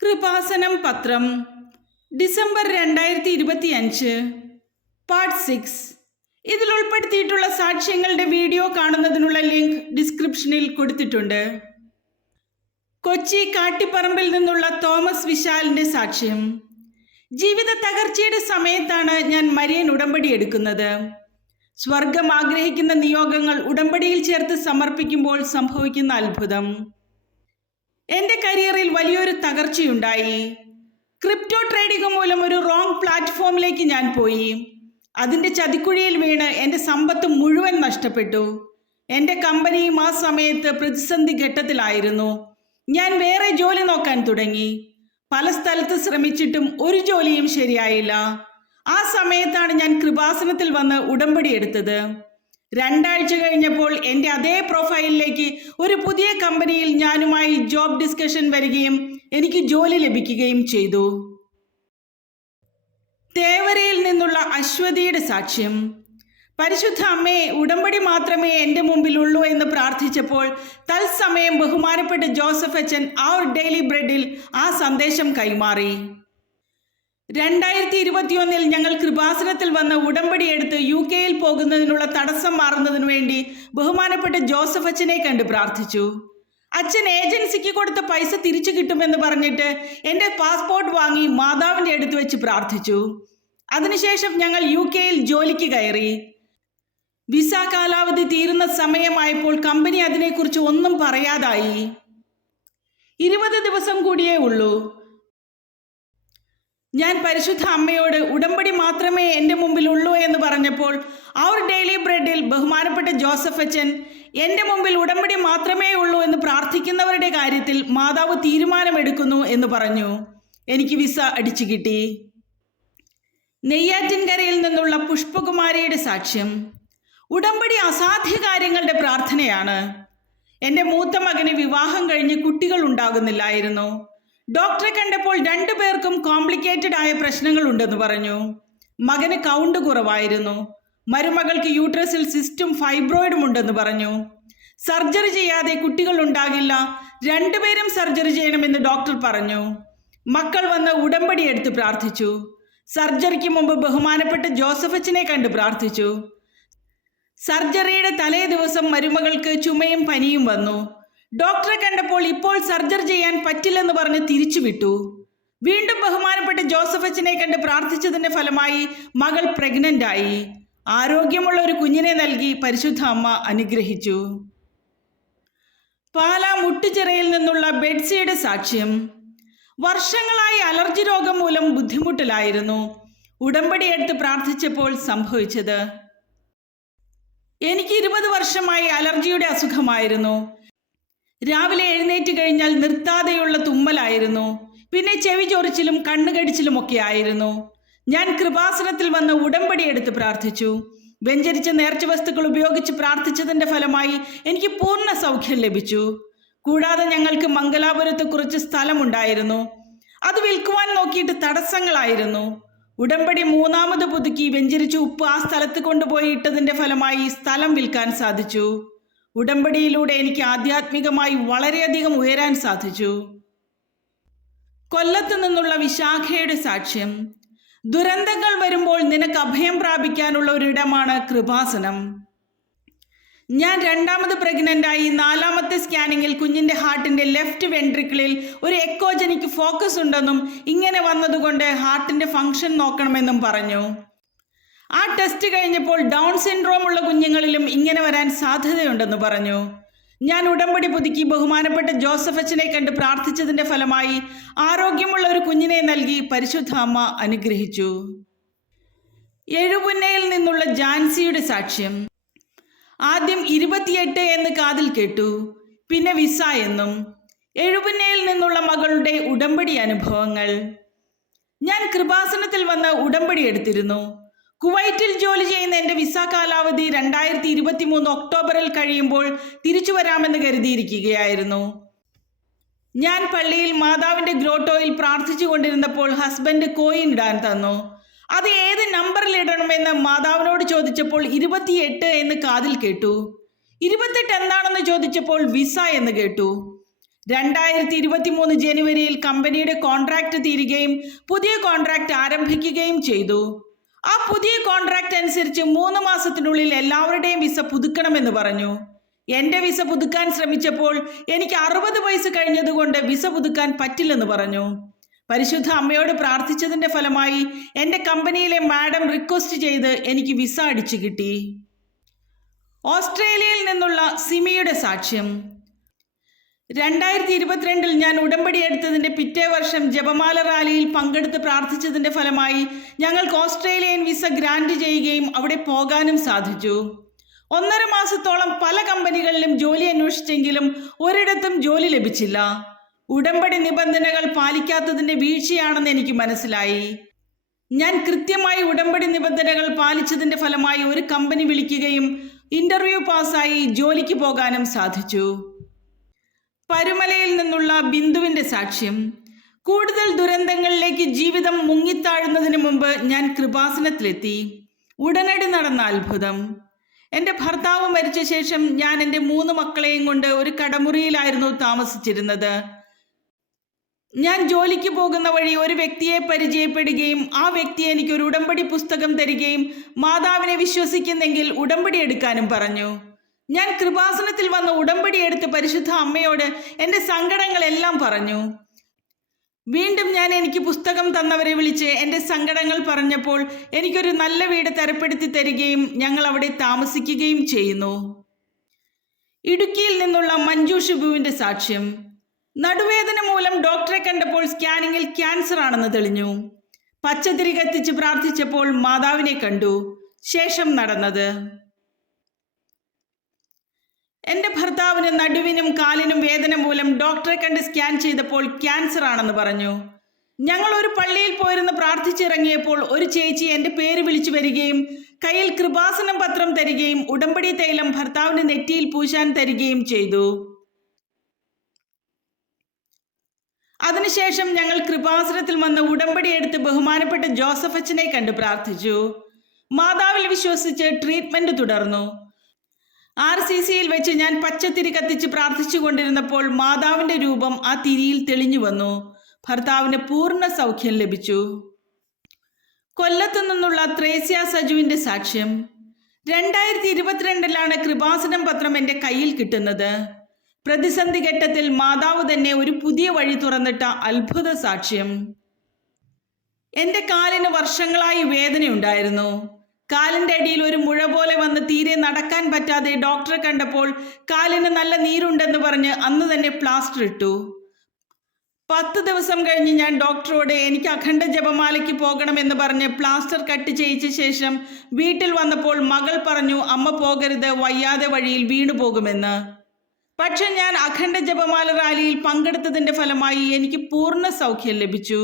കൃപാസനം പത്രം December 2025 part 6. ഇതിൽ ഉൾപ്പെടുത്തിയിട്ടുള്ള സാക്ഷ്യങ്ങളുടെ വീഡിയോ കാണുന്നതിനുള്ള ലിങ്ക് ഡിസ്ക്രിപ്ഷനിൽ കൊടുത്തിട്ടുണ്ട്. കൊച്ചി കാട്ടിപ്പറമ്പിൽ നിന്നുള്ള തോമസ് വിശാലിന്റെ സാക്ഷ്യം. ജീവിത തകർച്ചയുടെ സമയത്താണ് ഞാൻ മരിയൻ ഉടമ്പടി എടുക്കുന്നത്. സ്വർഗം ആഗ്രഹിക്കുന്ന നിയോഗങ്ങൾ ഉടമ്പടിയിൽ ചേർത്ത് സമർപ്പിക്കുമ്പോൾ സംഭവിക്കുന്ന അത്ഭുതം. എൻ്റെ കരിയറിൽ വലിയൊരു തകർച്ചയുണ്ടായി. ക്രിപ്റ്റോ ട്രേഡിംഗ് മൂലം ഒരു റോങ് പ്ലാറ്റ്ഫോമിലേക്ക് ഞാൻ പോയി. അതിൻ്റെ ചതിക്കുഴിയിൽ വീണ് എൻ്റെ സമ്പത്ത് മുഴുവൻ നഷ്ടപ്പെട്ടു. എൻ്റെ കമ്പനിയും ആ സമയത്ത് പ്രതിസന്ധി ഘട്ടത്തിലായിരുന്നു. ഞാൻ വേറെ ജോലി നോക്കാൻ തുടങ്ങി. പല സ്ഥലത്ത് ശ്രമിച്ചിട്ടും ഒരു ജോലിയും ശരിയായില്ല. ആ സമയത്താണ് ഞാൻ കൃപാസനത്തിൽ വന്ന് ഉടമ്പടി എടുത്തത്. 2 ആഴ്ച കഴിഞ്ഞപ്പോൾ എൻ്റെ അതേ പ്രൊഫൈലിലേക്ക് ഒരു പുതിയ കമ്പനിയിൽ ഞാനുമായി ജോബ് ഡിസ്കഷൻ വരികയും എനിക്ക് ജോലി ലഭിക്കുകയും ചെയ്തു. തേവരയിൽ നിന്നുള്ള അശ്വതിയുടെ സാക്ഷ്യം. പരിശുദ്ധ അമ്മയെ, ഉടമ്പടി മാത്രമേ എൻ്റെ മുമ്പിലുള്ളൂ എന്ന് പ്രാർത്ഥിച്ചപ്പോൾ തത്സമയം ബഹുമാനപ്പെട്ട ജോസഫ് അച്ഛൻ അവർ ഡെയിലി ബ്രെഡിൽ ആ സന്ദേശം കൈമാറി. 2021 ഞങ്ങൾ കൃപാസനത്തിൽ വന്ന് ഉടമ്പടി എടുത്ത് UK പോകുന്നതിനുള്ള തടസ്സം മാറുന്നതിനു വേണ്ടി ബഹുമാനപ്പെട്ട ജോസഫ് അച്ഛനെ കണ്ട് പ്രാർത്ഥിച്ചു. അച്ഛൻ ഏജൻസിക്ക് കൊടുത്ത പൈസ തിരിച്ചു കിട്ടുമെന്ന് പറഞ്ഞിട്ട് എൻ്റെ പാസ്പോർട്ട് വാങ്ങി മാതാവിൻ്റെ അടുത്ത് വെച്ച് പ്രാർത്ഥിച്ചു. അതിനുശേഷം ഞങ്ങൾ UK ജോലിക്ക് കയറി. വിസ കാലാവധി തീരുന്ന സമയമായപ്പോൾ കമ്പനി അതിനെക്കുറിച്ച് ഒന്നും പറയാതായി. 20 ദിവസം കൂടിയേ ഉള്ളൂ. ഞാൻ പരിശുദ്ധ അമ്മയോട് ഉടമ്പടി മാത്രമേ എൻ്റെ മുമ്പിലുള്ളൂ എന്ന് പറഞ്ഞപ്പോൾ അവർ ഡെയിലി ബ്രെഡിൽ ബഹുമാനപ്പെട്ട ജോസഫ് അച്ഛൻ, എൻ്റെ മുമ്പിൽ ഉടമ്പടി മാത്രമേ ഉള്ളൂ എന്ന് പ്രാർത്ഥിക്കുന്നവരുടെ കാര്യത്തിൽ മാതാവ് തീരുമാനമെടുക്കുന്നു എന്ന് പറഞ്ഞു. എനിക്ക് വിസ അടിച്ചു കിട്ടി. നെയ്യാറ്റിൻകരയിൽ നിന്നുള്ള പുഷ്പകുമാരിയുടെ സാക്ഷ്യം. ഉടമ്പടി അസാധ്യ കാര്യങ്ങളുടെ പ്രാർത്ഥനയാണ്. എൻ്റെ മൂത്ത മകന് വിവാഹം കഴിഞ്ഞ് കുട്ടികൾ ഉണ്ടാകുന്നില്ലായിരുന്നു. ഡോക്ടറെ കണ്ടപ്പോൾ 2 പേർക്കും കോംപ്ലിക്കേറ്റഡ് ആയ പ്രശ്നങ്ങൾ ഉണ്ടെന്ന് പറഞ്ഞു. മകന് കൗണ്ട് കുറവായിരുന്നു. മരുമകൾക്ക് യൂട്രസിൽ സിസ്റ്റും ഫൈബ്രോയിഡും ഉണ്ടെന്ന് പറഞ്ഞു. സർജറി ചെയ്യാതെ കുട്ടികൾ ഉണ്ടാകില്ല, 2 പേരും സർജറി ചെയ്യണമെന്ന് ഡോക്ടർ പറഞ്ഞു. മക്കൾ വന്ന് ഉടമ്പടി എടുത്ത് പ്രാർത്ഥിച്ചു. സർജറിക്ക് മുമ്പ് ബഹുമാനപ്പെട്ട ജോസഫ് അച്ഛനെ കണ്ട് പ്രാർത്ഥിച്ചു. സർജറിയുടെ തലേ ദിവസം മരുമകൾക്ക് ചുമയും പനിയും വന്നു. ഡോക്ടറെ കണ്ടപ്പോൾ ഇപ്പോൾ സർജറി ചെയ്യാൻ പറ്റില്ലെന്ന് പറഞ്ഞ് തിരിച്ചുവിട്ടു. വീണ്ടും ബഹുമാനപ്പെട്ട ജോസഫ് അച്ഛനെ കണ്ട് പ്രാർത്ഥിച്ചതിന്റെ ഫലമായി മകൾ പ്രഗ്നന്റ് ആയി. ആരോഗ്യമുള്ള ഒരു കുഞ്ഞിനെ നൽകി പരിശുദ്ധ അമ്മ അനുഗ്രഹിച്ചു. പാലാ മുട്ടുചിറയിൽ നിന്നുള്ള ബെഡ്സിയുടെ സാക്ഷ്യം. വർഷങ്ങളായി അലർജി രോഗം മൂലം ബുദ്ധിമുട്ടിലായിരുന്നു. ഉടമ്പടി എടുത്ത് പ്രാർത്ഥിച്ചപ്പോൾ സംഭവിച്ചത്. എനിക്ക് 20 വർഷമായി അലർജിയുടെ അസുഖമായിരുന്നു. രാവിലെ എഴുന്നേറ്റ് കഴിഞ്ഞാൽ നിർത്താതെയുള്ള തുമ്മലായിരുന്നു. പിന്നെ ചെവി ചൊറിച്ചിലും കണ്ണുകടിച്ചിലും ഒക്കെ ആയിരുന്നു. ഞാൻ കൃപാസനത്തിൽ വന്ന് ഉടമ്പടി എടുത്ത് പ്രാർത്ഥിച്ചു. വെഞ്ചരിച്ച നേർച്ച വസ്തുക്കൾ ഉപയോഗിച്ച് പ്രാർത്ഥിച്ചതിന്റെ ഫലമായി എനിക്ക് പൂർണ്ണ സൗഖ്യം ലഭിച്ചു. കൂടാതെ ഞങ്ങൾക്ക് മംഗലാപുരത്ത് കുറച്ച് സ്ഥലമുണ്ടായിരുന്നു. അത് വിൽക്കുവാൻ നോക്കിയിട്ട് തടസ്സങ്ങളായിരുന്നു. ഉടമ്പടി 3ാമത് പുതുക്കി വെഞ്ചരിച്ച ഉപ്പ് ആ സ്ഥലത്ത് കൊണ്ടുപോയി ഇട്ടതിന്റെ ഫലമായി സ്ഥലം വിൽക്കാൻ സാധിച്ചു. ഉടമ്പടിയിലൂടെ എനിക്ക് ആധ്യാത്മികമായി വളരെയധികം ഉയരാൻ സാധിച്ചു. കൊല്ലത്ത് നിന്നുള്ള വിശാഖയുടെ സാക്ഷ്യം. ദുരന്തങ്ങൾ വരുമ്പോൾ നിനക്ക് അഭയം പ്രാപിക്കാനുള്ള ഒരിടമാണ് കൃപാസനം. ഞാൻ 2ാമത് പ്രഗ്നൻ്റായി 4ാമത്തെ സ്കാനിങ്ങിൽ കുഞ്ഞിൻ്റെ ഹാർട്ടിൻ്റെ ലെഫ്റ്റ് വെൻട്രിക്കിളിൽ ഒരു എക്കോജനിക് ഫോക്കസ് ഉണ്ടെന്നും ഇങ്ങനെ വന്നതുകൊണ്ട് ഹാർട്ടിൻ്റെ ഫംഗ്ഷൻ നോക്കണമെന്നും പറഞ്ഞു. ആ ടെസ്റ്റ് കഴിഞ്ഞപ്പോൾ ഡൗൺ സിൻഡ്രോം ഉള്ള കുഞ്ഞുങ്ങളിലും ഇങ്ങനെ വരാൻ സാധ്യതയുണ്ടെന്ന് പറഞ്ഞു. ഞാൻ ഉടമ്പടി പുതുക്കി ബഹുമാനപ്പെട്ട ജോസഫ് അച്ഛനെ കണ്ട് പ്രാർത്ഥിച്ചതിന്റെ ഫലമായി ആരോഗ്യമുള്ള ഒരു കുഞ്ഞിനെ നൽകി പരിശുദ്ധ അമ്മ അനുഗ്രഹിച്ചു. എഴുപുന്നയിൽ നിന്നുള്ള ജാൻസിയുടെ സാക്ഷ്യം. ആദ്യം 28 എന്ന് കാതിൽ കേട്ടു, പിന്നെ വിസ എന്നും. എഴുപുന്നയിൽ നിന്നുള്ള മകളുടെ ഉടമ്പടി അനുഭവങ്ങൾ. ഞാൻ കൃപാസനത്തിൽ വന്ന് ഉടമ്പടി എടുത്തിരുന്നു. കുവൈറ്റിൽ ജോലി ചെയ്യുന്ന എൻ്റെ വിസ കാലാവധി 2023 ഒക്ടോബറിൽ കഴിയുമ്പോൾ തിരിച്ചു വരാമെന്ന് കരുതിയിരിക്കുകയായിരുന്നു. ഞാൻ പള്ളിയിൽ മാതാവിൻ്റെ ഗ്രോട്ടോയിൽ പ്രാർത്ഥിച്ചു കൊണ്ടിരുന്നപ്പോൾ ഹസ്ബൻഡ് കോയിൻ ഇടാൻ തന്നു. അത് ഏത് നമ്പറിൽ ഇടണമെന്ന് മാതാവിനോട് ചോദിച്ചപ്പോൾ 28 എന്ന് കാതിൽ കേട്ടു. 28 എന്താണെന്ന് ചോദിച്ചപ്പോൾ വിസ എന്ന് കേട്ടു. 2023 ജനുവരിയിൽ കമ്പനിയുടെ കോൺട്രാക്റ്റ് തീരുകയും പുതിയ കോൺട്രാക്റ്റ് ആരംഭിക്കുകയും ചെയ്തു. ആ പുതിയ കോൺട്രാക്റ്റ് അനുസരിച്ച് 3 മാസത്തിനുള്ളിൽ എല്ലാവരുടെയും വിസ പുതുക്കണമെന്ന് പറഞ്ഞു. എൻ്റെ വിസ പുതുക്കാൻ ശ്രമിച്ചപ്പോൾ എനിക്ക് 60 വയസ്സ് കഴിഞ്ഞതുകൊണ്ട് വിസ പുതുക്കാൻ പറ്റില്ലെന്ന് പറഞ്ഞു. പരിശുദ്ധ അമ്മയോട് പ്രാർത്ഥിച്ചതിൻ്റെ ഫലമായി എൻ്റെ കമ്പനിയിലെ മാഡം റിക്വസ്റ്റ് ചെയ്ത് എനിക്ക് വിസ അടിച്ചു കിട്ടി. ഓസ്ട്രേലിയയിൽ നിന്നുള്ള സിമിയുടെ സാക്ഷ്യം. 2022 ഞാൻ ഉടമ്പടി എടുത്തതിൻ്റെ പിറ്റേ വർഷം ജപമാല റാലിയിൽ പങ്കെടുത്ത് പ്രാർത്ഥിച്ചതിൻ്റെ ഫലമായി ഞങ്ങൾക്ക് ഓസ്ട്രേലിയൻ വിസ ഗ്രാൻഡ് ചെയ്യുകയും അവിടെ പോകാനും സാധിച്ചു. 1.5 മാസത്തോളം പല കമ്പനികളിലും ജോലി അന്വേഷിച്ചെങ്കിലും ഒരിടത്തും ജോലി ലഭിച്ചില്ല. ഉടമ്പടി നിബന്ധനകൾ പാലിക്കാത്തതിൻ്റെ വീഴ്ചയാണെന്ന് എനിക്ക് മനസ്സിലായി. ഞാൻ കൃത്യമായി ഉടമ്പടി നിബന്ധനകൾ പാലിച്ചതിൻ്റെ ഫലമായി ഒരു കമ്പനി വിളിക്കുകയും ഇൻ്റർവ്യൂ പാസ്സായി ജോലിക്ക് പോകാനും സാധിച്ചു. പരുമലയിൽ നിന്നുള്ള ബിന്ദുവിൻ്റെ സാക്ഷ്യം. കൂടുതൽ ദുരന്തങ്ങളിലേക്ക് ജീവിതം മുങ്ങിത്താഴുന്നതിന് മുമ്പ് ഞാൻ കൃപാസനത്തിലെത്തി. ഉടനടി നടന്ന അത്ഭുതം. എൻ്റെ ഭർത്താവ് മരിച്ച ശേഷം ഞാൻ എൻ്റെ 3 മക്കളെയും കൊണ്ട് ഒരു കടമുറിയിലായിരുന്നു താമസിച്ചിരുന്നത്. ഞാൻ ജോലിക്ക് പോകുന്ന വഴി ഒരു വ്യക്തിയെ പരിചയപ്പെടുകയും ആ വ്യക്തി എനിക്കൊരു ഉടമ്പടി പുസ്തകം തരികയും മാതാവിനെ വിശ്വസിക്കുന്നെങ്കിൽ ഉടമ്പടി എടുക്കാനും പറഞ്ഞു. ഞാൻ കൃപാസനത്തിൽ വന്ന് ഉടമ്പടി എടുത്ത് പരിശുദ്ധ അമ്മയോട് എൻ്റെ സങ്കടങ്ങളെല്ലാം പറഞ്ഞു. വീണ്ടും ഞാൻ എനിക്ക് പുസ്തകം തന്നവരെ വിളിച്ച് എൻ്റെ സങ്കടങ്ങൾ പറഞ്ഞപ്പോൾ എനിക്കൊരു നല്ല വീട് തരപ്പെടുത്തി തരികയും ഞങ്ങൾ അവിടെ താമസിക്കുകയും ചെയ്യുന്നു. ഇടുക്കിയിൽ നിന്നുള്ള മഞ്ജു ഷിബുവിൻ്റെ സാക്ഷ്യം. നടുവേദന മൂലം ഡോക്ടറെ കണ്ടപ്പോൾ സ്കാനിങ്ങിൽ ക്യാൻസർ ആണെന്ന് തെളിഞ്ഞു. പച്ചത്തിരി കത്തിച്ച് പ്രാർത്ഥിച്ചപ്പോൾ മാതാവിനെ കണ്ടു. ശേഷം നടന്നത്. എൻ്റെ ഭർത്താവിന് നടുവിനും കാലിനും വേദന മൂലം ഡോക്ടറെ കണ്ട് സ്കാൻ ചെയ്തപ്പോൾ ക്യാൻസർ ആണെന്ന് പറഞ്ഞു. ഞങ്ങൾ ഒരു പള്ളിയിൽ പോയിരുന്ന് പ്രാർത്ഥിച്ചിറങ്ങിയപ്പോൾ ഒരു ചേച്ചി എൻ്റെ പേര് വിളിച്ചു വരികയും കയ്യിൽ കൃപാസനം പത്രം തരികയും ഉടമ്പടി തൈലം ഭർത്താവിൻ്റെ നെറ്റിയിൽ പൂശാൻ തരികയും ചെയ്തു. അതിനുശേഷം ഞങ്ങൾ കൃപാസനത്തിൽ വന്ന് ഉടമ്പടി എടുത്ത് ബഹുമാനപ്പെട്ട ജോസഫ് അച്ഛനെ കണ്ട് പ്രാർത്ഥിച്ചു. മാതാവിൽ വിശ്വസിച്ച് ട്രീറ്റ്മെൻറ്റ് തുടർന്നു. RCCയിൽ വെച്ച് ഞാൻ പച്ചത്തിരി കത്തിച്ച് പ്രാർത്ഥിച്ചു കൊണ്ടിരുന്നപ്പോൾ മാതാവിൻ്റെ രൂപം ആ തിരിയിൽ തെളിഞ്ഞു വന്നു. ഭർത്താവിന് പൂർണ്ണ സൗഖ്യം ലഭിച്ചു. കൊല്ലത്തു നിന്നുള്ള ത്രേസ്യ സജുവിൻ്റെ സാക്ഷ്യം. 2022 കൃപാസനം പത്രം എൻ്റെ കയ്യിൽ കിട്ടുന്നത്. പ്രതിസന്ധി ഘട്ടത്തിൽ മാതാവ് തന്നെ ഒരു പുതിയ വഴി തുറന്നിട്ട അത്ഭുത സാക്ഷ്യം. എൻ്റെ കാലിന് വർഷങ്ങളായി വേദനയുണ്ടായിരുന്നു. കാലിൻ്റെ അടിയിൽ ഒരു മുഴ പോലെ വന്ന് തീരെ നടക്കാൻ പറ്റാതെ ഡോക്ടറെ കണ്ടപ്പോൾ കാലിന് നല്ല നീരുണ്ടെന്ന് പറഞ്ഞ് അന്ന് തന്നെ പ്ലാസ്റ്റർ ഇട്ടു. 10 ദിവസം കഴിഞ്ഞ് ഞാൻ ഡോക്ടറോട് എനിക്ക് അഖണ്ഡ ജപമാലയ്ക്ക് പോകണമെന്ന് പറഞ്ഞ് പ്ലാസ്റ്റർ കട്ട് ചെയ്യിച്ച ശേഷം വീട്ടിൽ വന്നപ്പോൾ മകൾ പറഞ്ഞു, അമ്മ പോകരുത്, വയ്യാതെ വഴിയിൽ വീണു പോകുമെന്ന്. പക്ഷെ ഞാൻ അഖണ്ഡ ജപമാല റാലിയിൽ പങ്കെടുത്തതിൻ്റെ ഫലമായി എനിക്ക് പൂർണ്ണ സൗഖ്യം ലഭിച്ചു.